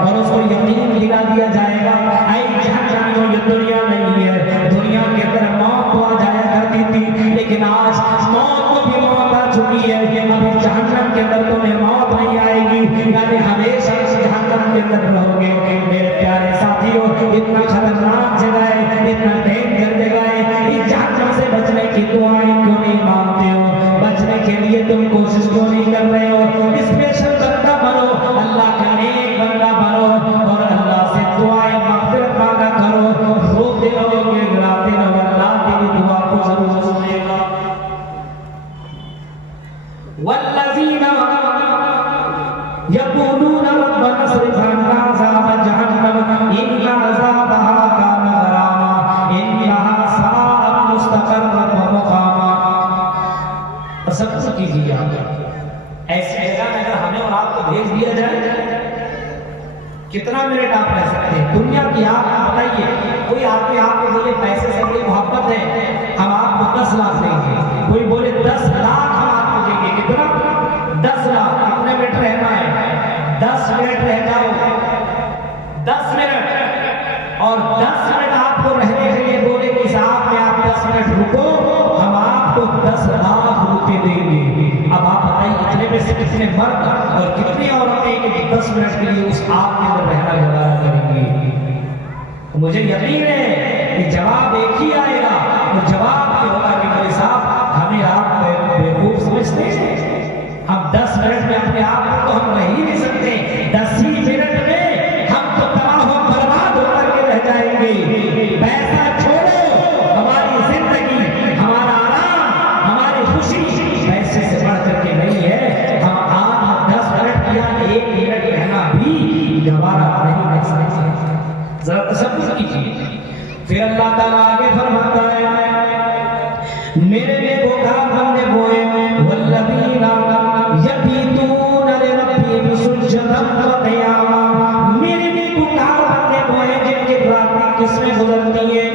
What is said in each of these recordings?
और उसको यकीन दिला दिया जाएगा ऐ जहन्नमियों ये दुनिया नहीं है। दुनिया के अंदर मौत तो आ जाया करती थी, लेकिन आज मौत को भी मौत आ चुकी है। अभी जहन्नम के अंदर तुम्हें मौत नहीं आएगी, यानी हमेशा जहन्नम के अंदर रहोगे। मेरे प्यारे साथियों, इतना खतरनाक जगह है, इतना डेंजर जगह है, इस जहन्नम से बचने की दुआएं क्यों नहीं मांगते हो? बचने के लिए तुम कोशिश क्यों नहीं कर रहे हो? स्पेशल बंदा बनो, अल्लाह का नेक बंदा बनो और अल्लाह से दुआएं मग़फ़िरत मांगा करो। रोते रहोगे, गिराते रहो, अल्लाह तेरी दुआ को जरूर सुनेगा। वल्लज़ीना यक़ूलूना रब्बना अस्रिफ़ अन्ना अज़ाब जहन्नम इन्ना अज़ाबहा काना गरामा इन्नहा साअत मुस्तक़र्रन व मुक़ामा। तसव्वुर कीजिए आप, ऐसी जगह में अगर हमें और आपको भेज दिया जाए, कितना मिनट आप रह सकते हैं? दुनिया की आप बताइए, कोई आपको बोले पैसे से बड़ी मोहब्बत है, हम आपको 10 लाख देंगे। कोई बोले 10 लाख हम आपको देंगे। कितना? 10 लाख। कितने मिनट रहना है? 10 मिनट रह जाओ, 10 मिनट, और 10 मिनट आपको रहने के लिए बोले कि साहब में आप 10 मिनट रुको, हम आपको 10 लाख रुपए देंगे। अब आप बताइए इतने में से कितने मर्द और कितनी औरतें कि 10 मिनट के लिए उस आग के अंदर रहना गुजारा करेंगी? मुझे यकीन है कि जवाब एक ही आएगा, और जवाब ये होगा कि भाई साहब हमें आप बेवकूफ समझते हैं, हम 10 मिनट में अपने आप को तो हम रह ही नहीं सकते, 10 ही मिनट में हम तो तबाह हो बर्बाद होकर के रह जाएंगे। पैसा छोड़ो, हमारी जिंदगी, हमारा आराम, हमारी खुशी पैसे से बढ़ करके नहीं है। हम आज 10 मिनट या 1 मिनट रहना भी गवारा नहीं रह सकते। जरा तसव्वुर कीजिए। फिर अल्लाह ताला आगे फरमाता है, मेरे नेकोकार बंदे बोए वल्लज़ीना यबीतूना लिरब्बिहिम सुज्जदन व क़ियामा। मेरे नेकोकार बंदे बोए जिनकी रातें किसमें गुजरती है?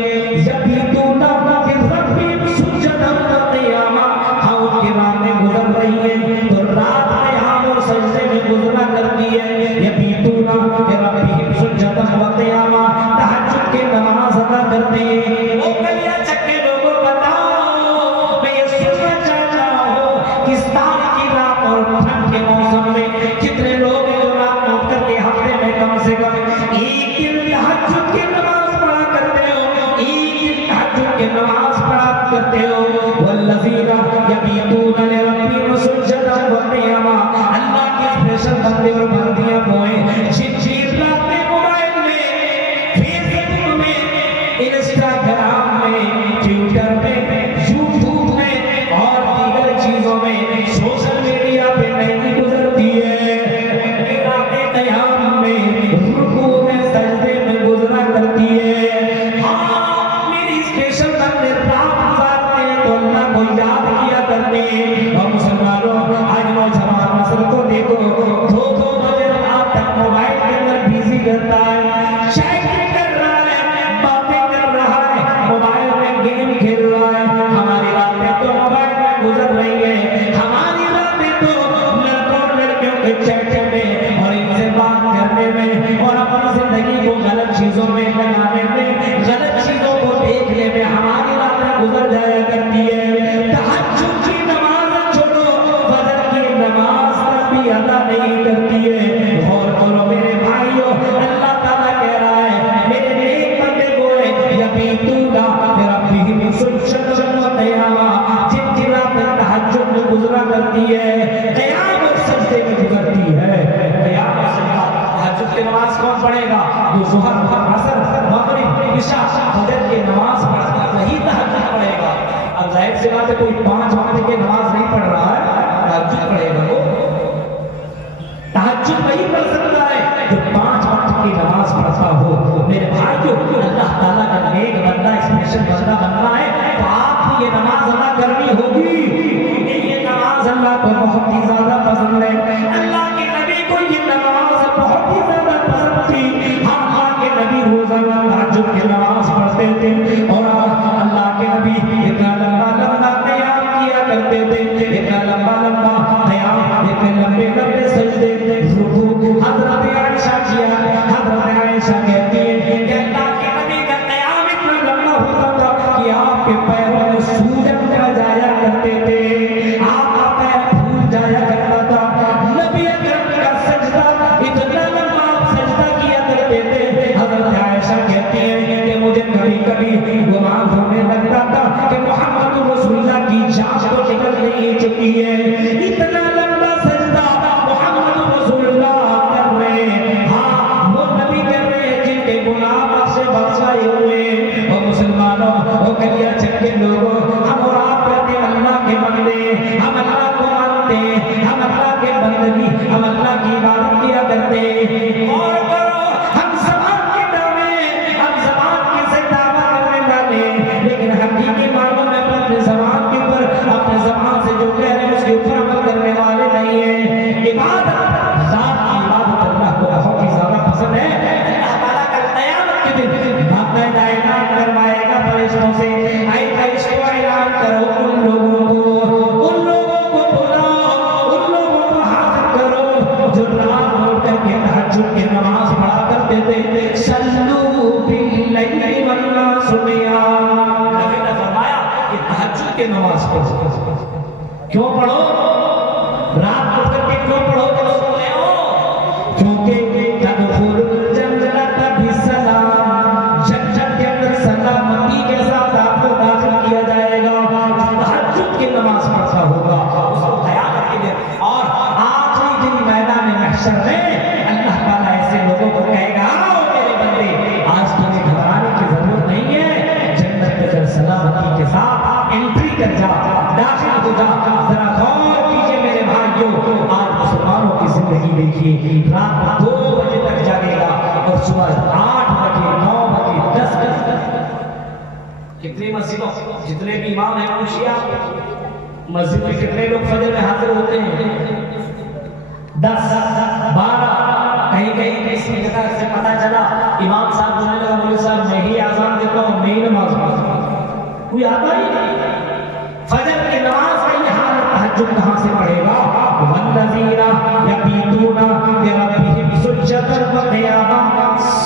यबीतूना लिरब्बिहिम सुज्जदन व क़ियामा। हाँ, उनकी रातें गुजर रही हैं तो रात क़याम और सजदे में गुजरा करती है। यबीतूना लिरब्बिहिम सुज्जदन व क़ियामा, तहज्जुद की नमाज अदा करते हैं। ओ कलिया चक्के लोगों, बताओ, मैं ये सुनना चाहता हूँ, किस तारीख की रात और ठंड के मौसम में कितने लोग हैं जो रात उठ करके हफ्ते में कम से कम एक दिन तहज्जुद की नमाज पढ़ा करते हो, एक दिन तहज्जुद की नमाज पढ़ा करते हो। वल्लज़ीना यबीतूना लिरब्बिहिम सुज्जदन व क़ियामा। अल्लाह के स्पेशल बंदे और बंदियां वो हैं जिन रातें मोबाइल में, फेसबुक में, इंस्टाग्राम में, ट्विटर में, यूट्यूब में और दीगर चीजों में, सोशल मीडिया पे नहीं गुजरती है। रातें क़याम में, रुकू में, सजदे में गुजरा करती है। हाँ, मेरी स्पेशल बंदे रात गुजारते हैं तो अल्लाह को याद किया करते हैं। और मुसलमानों, आज नौजवान नस्ल को देखो, 2-2 बजे रात तक मोबाइल के अंदर बिजी रहता है, चैटिंग कर रहा है, बातें कर रहा है, मोबाइल में गेम खेल रहा है। हमारी रातें तो मोबाइल में गुजर रही है, हमारी रातें तो लड़कों लड़कियों के चैटिंग में और इनसे बात करने में और अपनी जिंदगी को गलत चीजों में लगाने में, गलत चीजों को देखने में हमारी रातें गुजर जाया करती है। तहज्जुद की नमाज छोड़ो, फजर की नमाज तक भी अदा नहीं करती है। और बोलो मेरे भाइयों, अल्लाह ताला कह रहा है, मेरे नेक बंदे बोले यबीतूना लिरब्बिहिम सुज्जदन व क़ियामा। जिनकी रातें तहज्जुद में गुजरा करती है, क़याम और सजदे में गुजरती है। क़याम और सजदा, तहज्जुद की नमाज कौन पढ़ेगा? जो ज़ुहर, असर, मग़रिब, इशा, फजर की नमाज पढ़ता है वही तहज्जुद पढ़ेगा। अब जाहिर सी बात है, कोई 5 वक्त की नमाज नहीं पढ़ रहा है, तहज्जुद पढ़ेगा। वो तहज्जुद वही पढ़ सकता है जो 5 वक्त की नमाज पढ़ता हो। मेरे भाइयों, अल्लाह ताला का नेक बंदा, स्पेशल बंदा बनना है तो आपको ये नमाज अदा करनी होगी। ये नमाज अल्लाह को बहुत ही ज्यादा पसंद है। अल्लाह के नबी को ये नमाज बहुत ही ज्यादा पसंद थी। अल्लाह के नबी रोजाना तहज्जुद की नमाज पढ़ते थे और अल्लाह के नबी इतना लंबा लंबा क़याम किया करते थे, इतना लंबा लंबा क़याम, इतने लंबे लंबे सजदे, रुकू। हज़रत आयशा किया आयशा कहती है कि अल्लाह के नबी का क़याम इतना लंबा होता था कि आपके पैरों में सूजन आ जाया करते थे, आपका पैर फूल जाया करता था। नबी अकरम का सजदा इतना लंबा सजदा किया करते थे। हज़रत आयशा कहती है कि मुझे कभी-कभी गुमान होने लगता था कि मोहम्मद रसूलुल्लाह की जान तो निकल नहीं चुकी है। इतना लंबा सजदा मोहम्मद रसूलुल्लाह कर रहे हैं। हाँ, वो नबी कर रहे हैं जिनके गुनाह से बख्शाए हुए। और मुसलमानों और कलिया चक्के लोगों, हम और आप कहते हैं अल्लाह के बंदे, हम अल्लाह को मानते, हम अल्लाह के बंदगी, हम अल्लाह की इबादत किया करते। और करो, हम ज़बान के दावे, हम ज़बान के से दावा करने वाले, लेकिन हकीकी मानों में अपने ज़बान के ऊपर, अपने ज़बान से जो कह रहे हैं उसके ऊपर अमल करने वाले नहीं है। इबादत, ज़ात की इबादत अल्लाह को बहुत ही ज़्यादा पसंद है। अल्लाह ताला कल क़यामत के दिन बाकायदा ऐलान करवाएगा फरिश्तों से, ऐ फरिश्तों ऐलान करो उन लोगों को बुलाओ, उन लोगों को हाज़िर करो जो रात को करके तहज्जुद की नमाज़ पढ़ा करते थे। सल्लू बिल-लैली वन-नासु नियाम। नबी ने फरमाया कि तहज्जुद की नमाज़ पढ़ो। क्यों पढ़ो? रात को करके क्यों पढ़ो जब सोते हो? क्योंकि तदखुलुल जन्नता बिस्सलाम, जन्नत के अंदर सलामती के साथ आपको दाखिल किया जाएगा। तहज्जुद की नमाज़ पढ़ता होगा उसको क़यामत के दिन और आखिरी दिन मैदान महशर में अल्लाह ताला ऐसे लोगों को कहेगा, आओ मेरे बंदे, आज तुम्हें घबराने की जरूरत नहीं है, जन्नत के अंदर सलामती के साथ एंट्री कर जा, दाखिल हो जा। जरा गौर कीजिए मेरे भाइयों, आज मुसलमानों की जिंदगी देखिए, रात 2 बजे तक जागेगा और सुबह 8 बजे 9 बजे 10 बजे। कितनी मस्जिदों, जितने भी इमाम हैं पूछिए आप, मस्जिद में कितने लोग फजर में हाजिर होते हैं? 10 12। कहीं कहीं इसकी जगह से पता चला इमाम साहब बोलने लगा, मौलवी साहब मैं ही आज़ान देता हूँ, मैं ही नमाज़ पढ़ता हूँ। कोई आता ही नहीं। फजर की नमाज का ये हाल, तहज्जुद कहाँ से पढ़ेगा? वल्लज़ीना यबीतूना लिरब्बिहिम सुज्जदन व क़ियामा,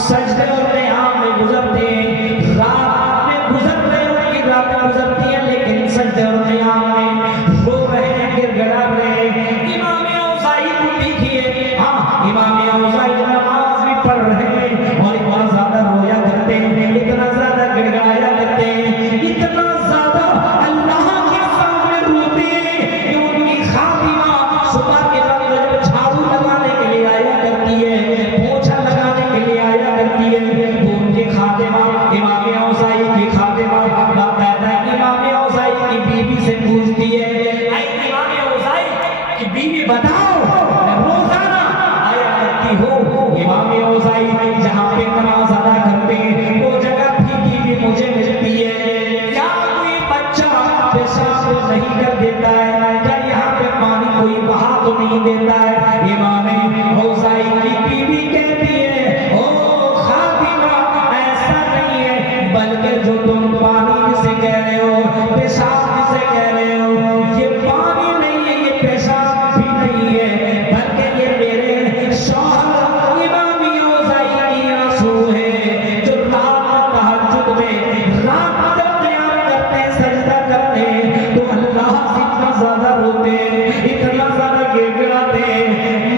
सजदे और क़याम में गुज़रते हैं, रात में गुज़र रहे हैं, उनकी रातें गुज़रती हैं, लेकिन सजदे और क़याम में रो रहे हैं, गिड़गिड़ा रहे हैं। इमाम औज़ाई को देखिए, हाँ, इमाम औज़ाई नमाज भी पढ़ रहे हैं और इतना ज़्यादा रोया करते हैं, इतना ज़्यादा गिड़गिड़ाया करते हैं, इतना ज़्यादा अल्लाह के सामने रोते हैं कि उनकी खातिमा सुबह के वक्त जब झाड़ू लगाने के लिए आया करती है, पोछा लगाने के लिए आया करती है, तो उनके खातिमा इमाम औज़ाई की खातिमा बाकायदा इमाम औज़ाई की बीवी से पूछती है, ऐ इमाम औज़ाई की बीवी बताओ, मैं रोजाना आया करती हूँ इमाम औज़ाई जहाँ पे नमाज अदा करते हैं वो जगह फीकी भी मुझे मिलती है, क्या कोई बच्चा पेशाब नहीं कर देता है? क्या यहाँ पे पानी कोई बहा तो नहीं देता है? इमाम औज़ाई की बीवी कहती है, ओ खातिमा, ऐसा नहीं है, बल्कि जो तुम पानी से कह रहे हो, पेशाब से कह रहे हो, ये पानी नहीं है, ये पेशाब भी नहीं है, बल्कि ये मेरे शौहर इमाम औज़ाई की आंसू है, जो रात तहज्जुद में रात जब क़याम करते हैं, सजदा करते हैं, तो अल्लाह से इतना ज़्यादा रोते, इतना ज़्यादा गिड़गिड़ाते,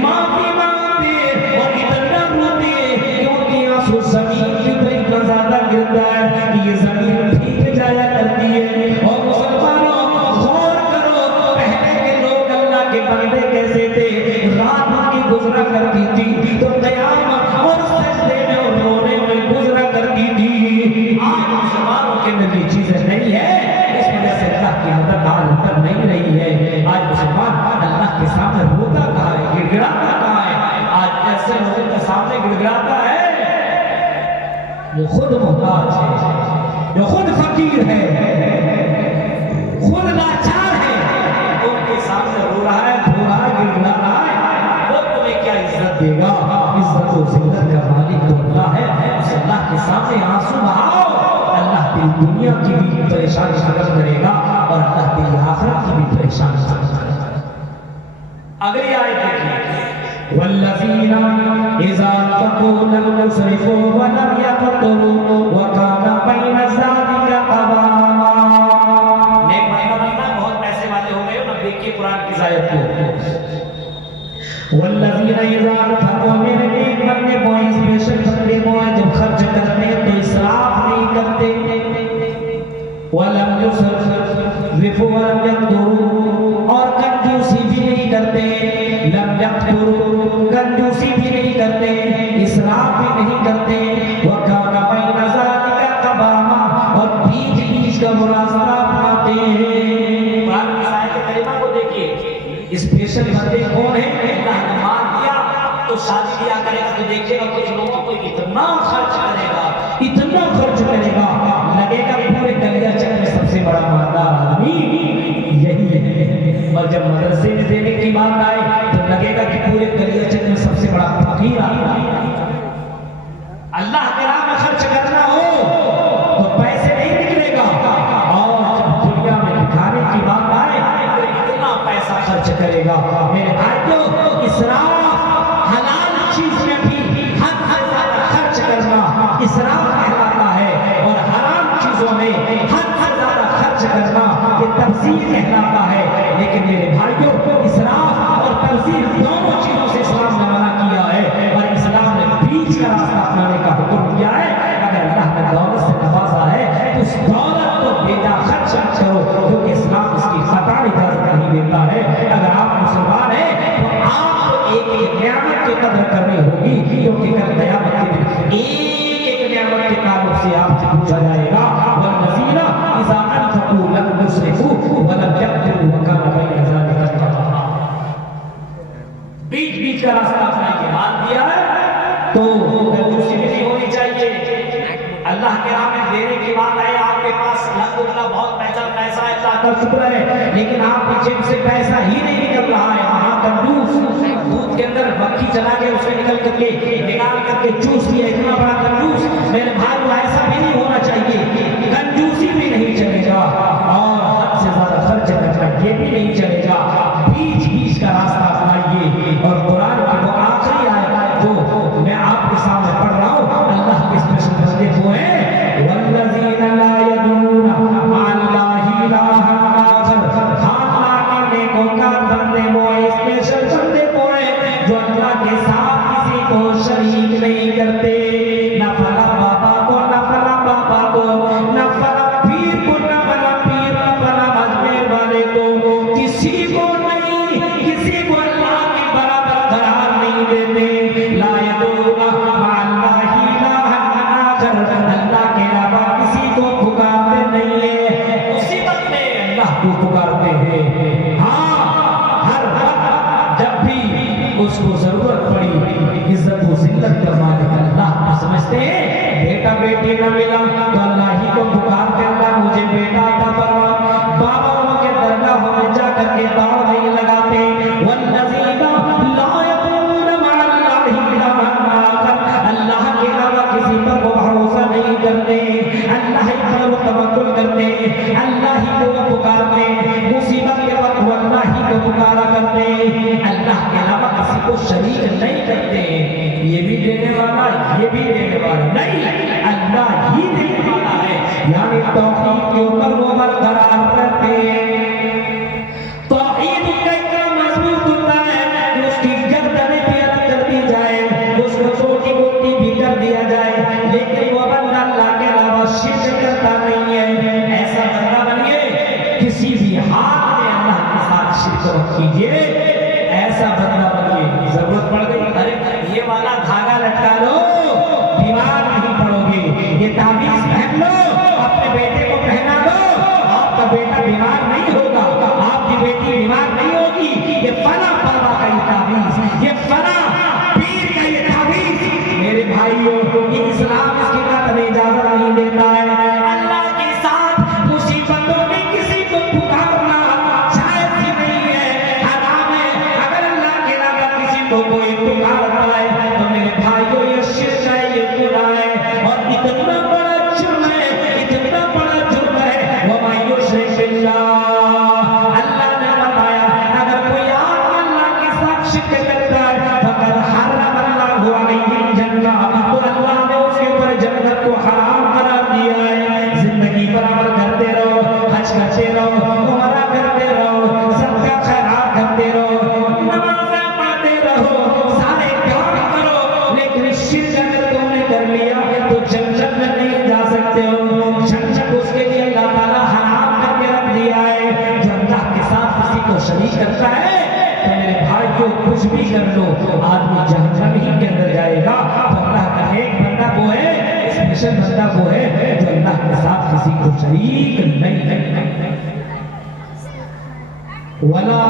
माफ़ी मांगते और इतना रोते कि उनकी आंसू ज़मीन के ऊपर इतना ज़्यादा गिरता है कि ये ज़मीन भीग जाया करती है। और मुसलमानों गौर करो, पहले के लोग अल्लाह के बंदे कैसे थे, रात उनकी गुजरा करती थी तो क़याम और सजदे में और रोने में गुजरा करती थी। आज मुसलमानों के अंदर ये चीज़ें नहीं है, इस वजह से अल्लाह की मदद आज तक नहीं रही है। आज मुसलमान अल्लाह के सामने रोता कहाँ है, गिड़गिड़ाता कहाँ है? आज ऐसे लोगों के सामने गिड़गिड़ाता है जो खुद मोहताज है, जो खुद फकीर है, खुद लाचार है, उनके सामने रो रहा है, धो रहा है, गिड़गिड़ा रहा है, वो तुम्हें क्या इज्जत देगा? इज्जत और जिल्लत का मालिक तो अल्लाह है। उस अल्लाह के सामने आंसू बहाओ, अल्लाह तेरी दुनिया की भी परेशानी खत्म करेगा और अल्लाह तेरी आखिरत की भी परेशानी खत्म करेगा। अगली आयत देखिए, वल्लज़ीना इज़ा लम युसरिफू व लम यक़तरू व काना बैन ज़ालिका क़वामा। नेक बनना बहुत पैसे वाले हो गए हो ना, देखिए कुरान की आयत को, वल्लज़ीना इज़ा अनफ़क़ू मेरे नेक बंदे वो स्पेशल बंदे वो जब खर्च करते हैं तो इसराफ नहीं करते, वलम युसरिफू व लम यक़तरू और कंजूसी भी नहीं करते, लम यक़तरू कंजूसी भी नहीं करते, इसराफ भी नहीं करते, व काना बैन ज़ालिका क़वामा और बीच-बीच का रास्ता अपनाते हैं। कुरान की आयत करीमा को देखिए, स्पेशल बंदे कौन है? अल्लाह ने मान दिया तो शादी ब्याह करेगा तो देखिएगा कुछ लोगों को इतना खर्च करेगा, इतना खर्च करेगा, लगेगा पूरे गलिया चक में सबसे बड़ा मालदार आदमी यही है। और जब मदरसे में देने की बात आए तो लगेगा कि पूरे गलिया चक में सबसे बड़ा फकीर आदमी। अल्लाह के राह में खर्च करना हो तो पैसे नहीं निकलेगा, और जब दुनिया में दिखाने की बात आए तो इतना पैसा खर्च करेगा। मेरे भाइयों, इसराफ हलाल चीज में भी हद से ज्यादा खर्च करना इसराफ कहलाता है, और हराम चीजों में हद से ज्यादा खर्च करना ये तफसीर कहलाता है। लेकिन मेरे भाइयों, इसराफ और तफसीर दोनों चीजों से इस्लाम ने मना किया है, और इस्लाम ने बीच का रास्ता अपनाने का हुक्म किया है। अगर अल्लाह ने दौलत से नवाजा है तो उस दौलत को बेजा खर्च करो, क्योंकि इस्लाम इसकी कतई इजाजत नहीं देता है। अगर आप मुसलमान हैं तो आपको एक नियामत की कदर करनी होगी, क्योंकि कल क़यामत के दिन एक नियामत के ताल्लुक से आपसे पूछा जाएगा, वल्लज़ीना इज़ा अनफ़क़ू लम युसरिफू व लम यक़तरू व काना बैन ज़ालिका क़वामा। बीच बीच का रास्ता अपनाइए, मान दिया है तो कंजूसी नहीं होनी चाहिए। अल्लाह के राह में देने की बात है, आपके पास अल्हम्दुलिल्लाह बहुत पैसा है, अल्लाह का शुक्र है, लेकिन आपकी जेब से पैसा ही नहीं निकल रहा है। वहां कंजूस दूध के अंदर मक्खी चला के उसमें निकाल करके चूस लिया, इतना बड़ा कंजूस। मेरे भाई, ऐसा भी नहीं होना चाहिए। कंजूसी भी नहीं चलेगा और हद से ज्यादा खर्च करना ये भी नहीं चलेगा। बीच बीच का रास्ता अपनाइए। और कुरान की वो आखिरी आयत जो मैं आपके सामने पढ़ रहा हूँ, अल्लाह के स्पेशल बंदे को है, वल्लज़ीना ला यदूना मअल्लाहि इलाहन आखर। अल्लाह के नेकोकार बंदे वो स्पेशल बंदे वो है जो अल्लाह के साथ किसी को शरीक नहीं करते। न फला बाबा को, न फला बाबा को, न फला पीर को, न फला पीर, न फला अजमेर वाले को, किसी को नहीं, किसी को अल्लाह के बराबर करार नहीं देते। ला यदूना मअल्लाहि इलाहन आखर। अल्लाह के अलावा किसी को पुकारते नहीं है, मुसीबत में अल्लाह को पुकारते हैं। हाँ, हर वक्त जब भी उसको जरूरत पड़ी, इज्जत व जिल्लत का मालिक अल्लाह को समझते हैं। बेटा बेटी न मिला तो अल्लाह ही को पुकारते, अल्लाह मुझे बेटा अता फरमा। बाबाओं के दरगाहों में जा करके दाव नहीं लगाते। वल्लज़ीना ला यदूना मअल्लाहि इलाहन आखर। अल्लाह के अलावा किसी पर वो भरोसा नहीं करते, अल्लाह ही पर वो तवक्कुल करते, अल्लाह ही को वो पुकारते। मुसीबत के वक्त वो अल्लाह ही को पुकारा करते, अल्लाह के अलावा किसी को शरीक नहीं करते। ये भी देने वाला, ये भी देने वाला नहीं, अल्लाह ही देने वाला है। यानी तौहीद के ऊपर वो बरकरार करते हैं। तौहीद कितना मजबूत होता है कि उसकी गर्दनें भी अलग कर दी जाए, उसको छोटी मोटी भी कर दिया जाए, लेकिन वो बंदा अल्लाह के अलावा शिर्क करता नहीं है। ऐसा बंदा बनिए, किसी भी हाल में अल्लाह के साथ शिर्क मत कीजिए। ऐसा बंदा बनिए। जरूरत पड़ गई, अरे ये वाला धागा लटका लो, बीमार नहीं पड़ोगे। ये ताबीज पहन लो, अपने बेटे को पहना दो, आपका बेटा बीमार नहीं होगा, आपकी बेटी बीमार नहीं होगी। ये फला बाबा का ये ताबीज, ये फला पीर का ये ताबीज, मेरे भाइयों, ये इस्लाम इसकी कतई इजाजत नहीं देता है। अल्लाह के साथ मुसीबतों में किसी को पुकारना जायज ही नहीं है, हराम है। अगर अल्लाह के अलावा किसी को कोई पुकारता है तो मेरे भाइयों ये शिर्क है, ये गुनाह है, और इतना बड़ा जुर्म है, इतना बड़ा जुर्म है। वमा युश्रिक बिल्लाह, अल्लाह ने बताया अगर कोई आदमी शिर्क अगर तुमने कर लिया तो जन्नत में नहीं जा सकते हो। जन्नत उसके लिए अल्लाह ताला हराम करके रख दिया है। जो अल्लाह के साथ किसी को शरीक करता है तो मेरे भाई को कुछ भी कर लो, आदमी जहन्नम ही के अंदर जाएगा। तो अल्लाह का एक बंदा वो है, स्पेशल बंदा वो है जो अल्लाह के साथ किसी को शरीक नहीं करता। वला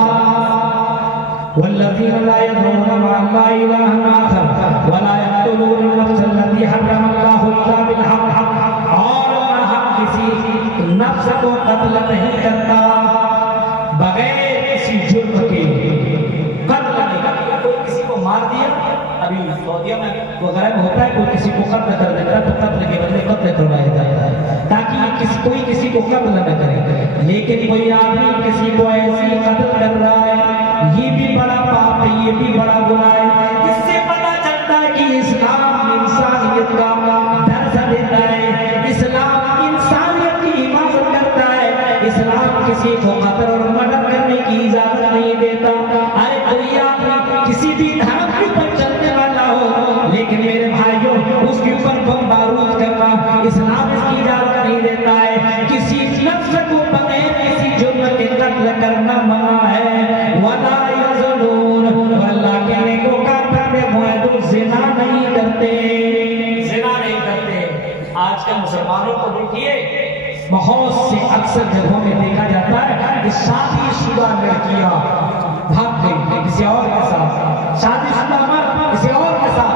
वल्लज़ीना ला यदऊना मअल्लाहि इलाहन आखर वला यक़्तुलूना नफ्स अल्लती हर्रम अल्लाहु इल्ला बिल हक़, और हम किसी नफ्स को कत्ल नहीं करता बगैर किसी जुर्म के। कत्ल नहीं, कोई किसी को मार दिया, अभी सऊदीया में वगैरह में होता है, कोई किसी को कत्ल कर देता है तो कत्ल के बदले कत्ल करवाया जाता है ताकि कोई किसी को कत्ल न करे। लेकिन कोई आदमी किसी को ऐसी कत्ल कर रहा है, ये भी बड़ा पाप है, ये भी बड़ा गुनाह है। इससे पता चलता है कि इस्लाम इंसानियत का दर्ज देता है, इस्लाम इंसानियत की हिफाजत करता है। इस्लाम किसी को कत्ल और मर्डर करने की इजाजत नहीं देता। अरे कोई आदमी किसी भी धर्म के ऊपर चलने वाला हो, लेकिन मेरे भाइयों उसके ऊपर बम बारूद करना इस्लाम इसकी इजाजत नहीं देता है। किसी नफ्स को बगैर किसी जुर्म के कत्ल करना मना है। वला यज़लून, अल्लाह के नेकोकार बंदे वो ज़िना नहीं करते, ज़िना नहीं करते। आजकल मुसलमानों को देखिए बहुत से अक्सर जगहों में देखा जाता है कि शादीशुदा लड़कियां भाग गई किसी और के साथ, शादीशुदा मर्द किसी और के साथ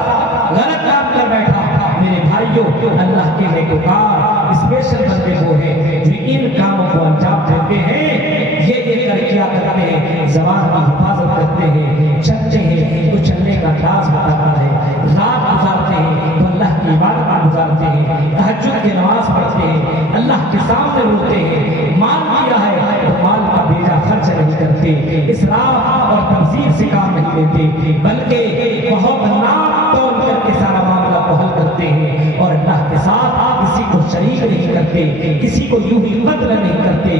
गलत काम कर बैठा। मेरे भाइयों अल्लाह के नेकोकार स्पेशल बंदे वो हैं जो इन कामों को अंजाम देते हैं। ये लड़कियां करते हैं, ज़बान की हिफाजत करते हैं, चलते हैं तो चलने का अंदाज बताता है, रात गुजारते हैं तो अल्लाह की इबादत में गुजारते हैं, तहज्जुद की नमाज पढ़ते हैं, अल्लाह के सामने रोते हैं। माल दिया है तो माल का बेजा खर्च नहीं करते, इसराफ और तबज़ीर से काम नहीं लेते, बल्कि बहुत नाम तोल करके सारा मामला को हल करते हैं और अल्लाह के साथ किसी को शरीक नहीं करते, किसी को यूं ही कत्ल नहीं करते,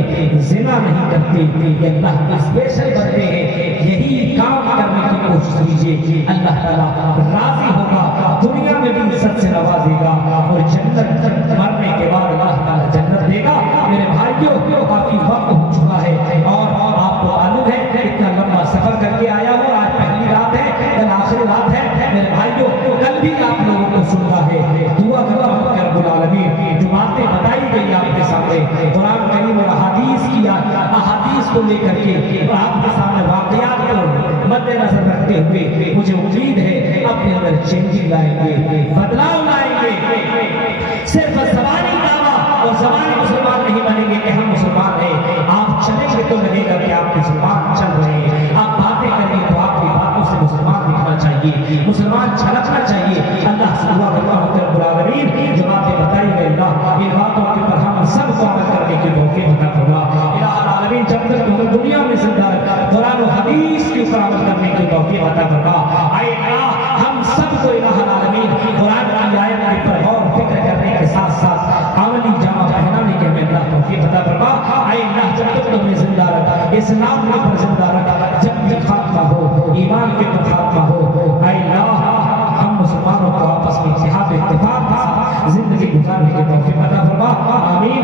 ज़िना नहीं करते। ये अल्लाह के स्पेशल बंदे हैं। यही काम करने की कोशिश कीजिए, अल्लाह ताला राजी होगा, दुनिया में भी इज्जत से नवाजेगा और जन्नत मरने के बाद अल्लाह ताला जन्नत देगा। मेरे भाइयों काफी वक्त हो चुका है और आपको मालूम है इतना लंबा सफर करके आया हूँ। आज पहली रात है, कल आखिरी रात है। मेरे भाइयों कल भी आप लोगों को सुनना है, दुआ करो रब्बुल आलमीन जो बातें बताई गई आपके सामने कुरान करीम और अहादीस को लेकर के आपके सामने वाक़यात को मद्देनजर रखते हुए मुझे उम्मीद है अपने अंदर चेंजिंग लाएंगे, बदलाव लाएंगे। सिर्फ ज़बानी दावा और ज़बानी मुसलमान नहीं बनेंगे कि हम मुसलमान हैं। आप चलेंगे तो लगेगा कि आप मुसलमान चल रहे हैं। आप बातें करेंगे तो आपकी बातों से मुसलमान दिखना चाहिए, मुसलमान झलकना चाहिए। अल्लाह से दुआ करता हूं रब्बुल आलमीन जो बातें बताई गई अल्लाह इन बातों के ऊपर हम सब को अमल करने की तौफीक अता फरमा। इलाही आलमीन जब तक तुम्हें दुनिया में जिंदा है कुरान और हदीस के ऊपर अमल करने की तौफीक अता फरमा। आए अल्लाह हम सबको इलाही आलमीन कुरान की आयत के ऊपर गौर फिक्र करने के साथ साथ अमली जामा पहनाने के हमें अल्लाह तौफीक अता फरमा। आए अल्लाह जब तक तुम्हें जिंदा रखा, इस्लाम के ऊपर जिंदा रखा, जब भी खात्मा हो, ईमान के ऊपर खात्मा हो, आए अल्लाह हम मुसलमानों को आपस में इत्तेहाद इत्तेफाक के साथ जिंदगी गुजारने की तौफीक अता फरमा। आमीन।